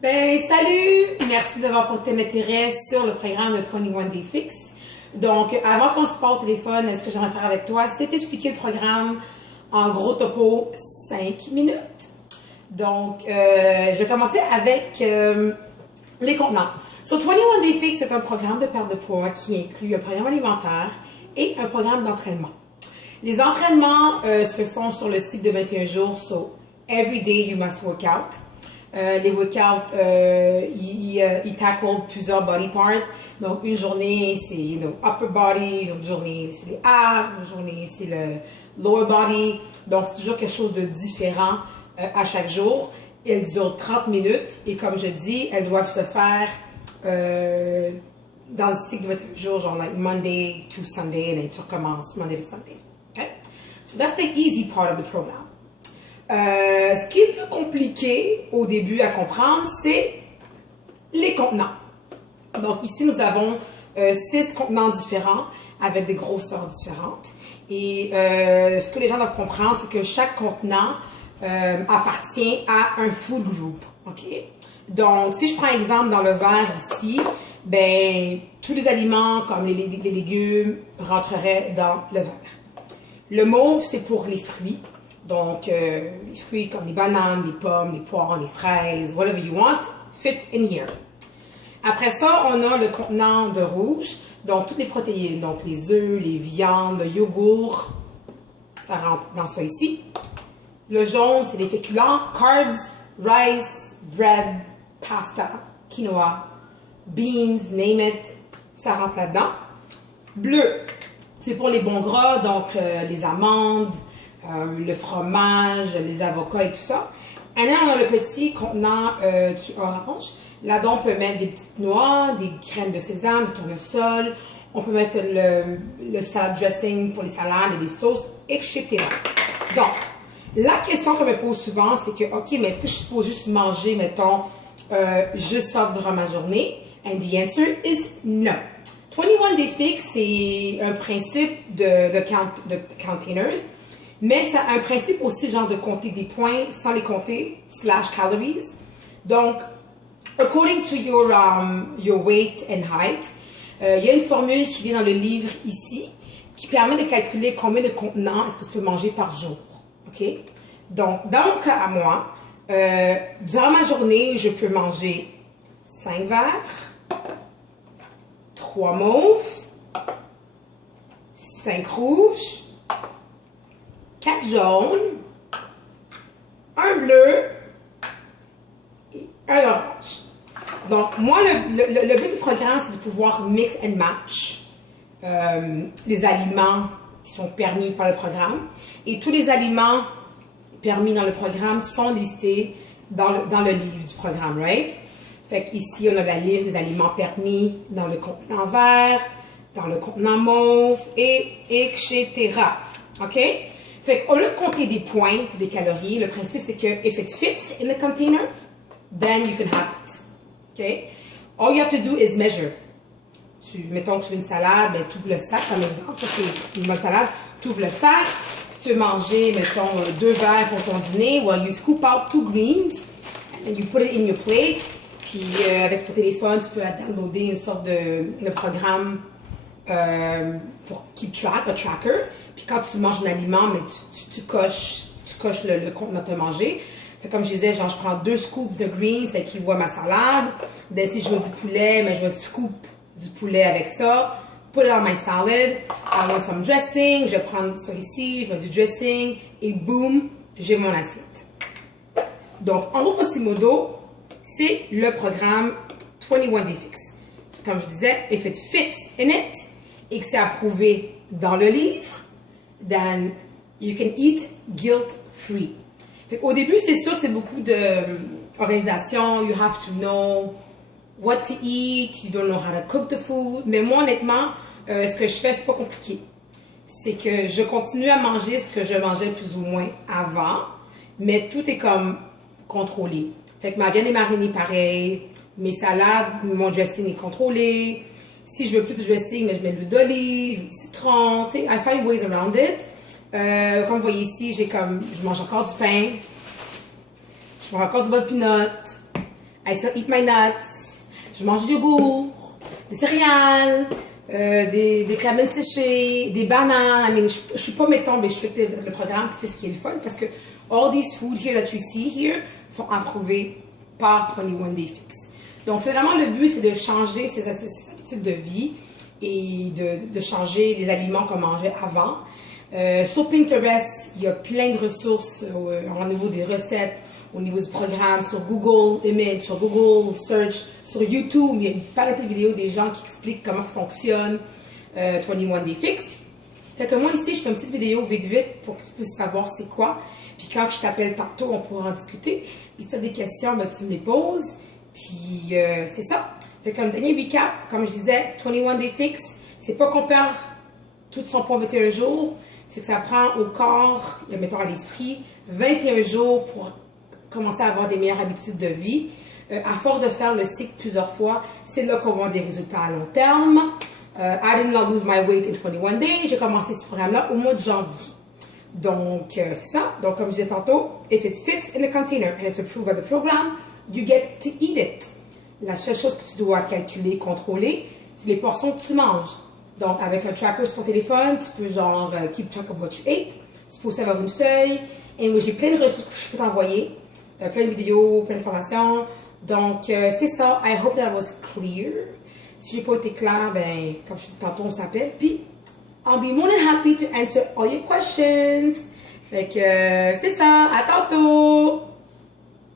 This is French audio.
Ben, salut! Merci d'avoir porté un intérêt sur le programme de 21 Day Fix. Donc, avant qu'on se parle au téléphone, ce que j'aimerais faire avec toi, c'est t'expliquer le programme en gros topo 5 minutes. Donc, je vais commencer avec les contenants. So, 21 Day Fix, c'est un programme de perte de poids qui inclut un programme alimentaire et un programme d'entraînement. Les entraînements se font sur le cycle de 21 jours, so every day you must work out. Les workouts, ils tackle plusieurs body parts. Donc, une journée, c'est upper body, une journée, c'est les abs, une journée, c'est le lower body. Donc, c'est toujours quelque chose de différent à chaque jour. Elles durent 30 minutes et comme je dis, elles doivent se faire dans le cycle de 21 jours, genre like Monday to Sunday, et tu recommences Monday to Sunday. Okay? So, that's the easy part of the program. Ce qui est plus compliqué au début à comprendre, c'est les contenants. Donc ici, nous avons 6 contenants différents avec des grosseurs différentes. Et ce que les gens doivent comprendre, c'est que chaque contenant appartient à un food group. Okay? Donc, si je prends exemple dans le verre ici, ben, tous les aliments comme les légumes rentreraient dans le verre. Le mauve, c'est pour les fruits. Donc, les fruits comme les bananes, les pommes, les poires, les fraises, whatever you want, fits in here. Après ça, on a le contenant de rouge, donc toutes les protéines, donc les œufs, les viandes, le yogourt, ça rentre dans ça ici. Le jaune, c'est les féculents, carbs, rice, bread, pasta, quinoa, beans, name it, ça rentre là-dedans. Bleu, c'est pour les bons gras, donc les amandes, le fromage, les avocats et tout ça. Et là, on a le petit contenant qui est orange. Là-dedans, on peut mettre des petites noix, des graines de sésame, du tournesol. On peut mettre le salad dressing pour les salades et les sauces, etc. Donc, la question qu'on me pose souvent, c'est que, OK, mais est-ce que je suis supposée juste manger, mettons, juste ça durant ma journée? And the answer is no. 21 Day Fix, c'est un principe de containers. Mais ça a un principe aussi, genre de compter des points sans les compter, / calories. Donc, according to your weight and height, il y a une formule qui vient dans le livre ici, qui permet de calculer combien de contenants est-ce que tu peux manger par jour. OK? Donc, dans mon cas à moi, durant ma journée, je peux manger 5 verres, 3 mauves, 5 rouges, 4 jaunes, un bleu et un orange. Donc, moi, le but du programme, c'est de pouvoir mix and match les aliments qui sont permis par le programme. Et tous les aliments permis dans le programme sont listés dans le livre du programme, right? Fait qu'ici, on a la liste des aliments permis dans le contenant vert, dans le contenant mauve, et etc. OK? Fait qu'au lieu de compter des points, des calories, le principe c'est que if it fits in the container, then you can have it. Okay? All you have to do is measure. Mettons que tu veux une salade, ben, tu ouvres le sac, comme exemple, ça c'est une bonne salade, tu ouvres le sac, tu veux manger, mettons, 2 verres pour ton dîner, well, you scoop out 2 greens, and you put it in your plate, puis avec ton téléphone, tu peux downloader une sorte de programme pour keep track, un tracker. Puis quand tu manges un aliment, mais tu coches le contenant que tu as mangé. Fait comme je disais, genre je prends 2 scoops de greens, ça équivaut à ma salade. Ben, si je veux du poulet, mais je vais scoop du poulet avec ça. Put it on my salad. I want some dressing. Je vais prendre ça ici, je mets du dressing. Et boum, j'ai mon assiette. Donc, en gros, grosso modo, c'est le programme 21 Day Fix. Comme je disais, if it fits in it, et que c'est approuvé dans le livre, then you can eat guilt-free. Au début, c'est sûr que c'est beaucoup d'organisation. You have to know what to eat. You don't know how to cook the food. Mais moi, honnêtement, ce que je fais, c'est pas compliqué. C'est que je continue à manger ce que je mangeais plus ou moins avant, mais tout est comme contrôlé. Fait que ma viande est marinée pareil, mes salades, mon dressing est contrôlé. Si je veux plus de dressing, mais je mets de l'huile d'olive, du citron, tu sais, I find ways around it. Comme vous voyez ici, je mange encore du pain, je mange encore du beurre de peanut, I still eat my nuts. Je mange du yogourt, des céréales, des caramels séchés, des bananes. I mean, je suis pas, mettons, mais je fais le programme, c'est ce qui est le fun, parce que all these food here that you see here sont approuvés par 21 Day Fix. Donc, c'est vraiment le but, c'est de changer ses habitudes de vie et de changer les aliments qu'on mangeait avant. Sur Pinterest, il y a plein de ressources au niveau des recettes, au niveau du programme, sur Google Image, sur Google Search, sur YouTube. Il y a une panoplie de vidéos des gens qui expliquent comment ça fonctionne 21 Day Fix. Fait que moi ici, je fais une petite vidéo vite pour que tu puisses savoir c'est quoi. Puis quand je t'appelle tantôt, on pourra en discuter. Puis si tu as des questions, ben, tu me les poses. Puis c'est ça. Fait que comme dernier recap, comme je disais, 21 Day Fix, c'est pas qu'on perd tout son poids en 21 jours, c'est que ça prend au corps, mettons à l'esprit, 21 jours pour commencer à avoir des meilleures habitudes de vie. À force de faire le cycle plusieurs fois, c'est là qu'on voit des résultats à long terme. I did not lose my weight in 21 days. J'ai commencé ce programme-là au mois de janvier. Donc, c'est ça. Donc, comme je disais tantôt, if it fits in a container and it's approved by the program, you get to eat it. La seule chose que tu dois calculer, contrôler, c'est les portions que tu manges. Donc, avec un tracker sur ton téléphone, tu peux genre keep track of what you ate. Tu peux aussi avoir une feuille. Et oui, j'ai plein de ressources que je peux t'envoyer. Plein de vidéos, plein d'informations. Donc, c'est ça. I hope that was clear. Si j'ai pas été clair, ben, comme je te dis tantôt, on s'appelle. Puis, I'll be more than happy to answer all your questions. Fait que, c'est ça. À tantôt!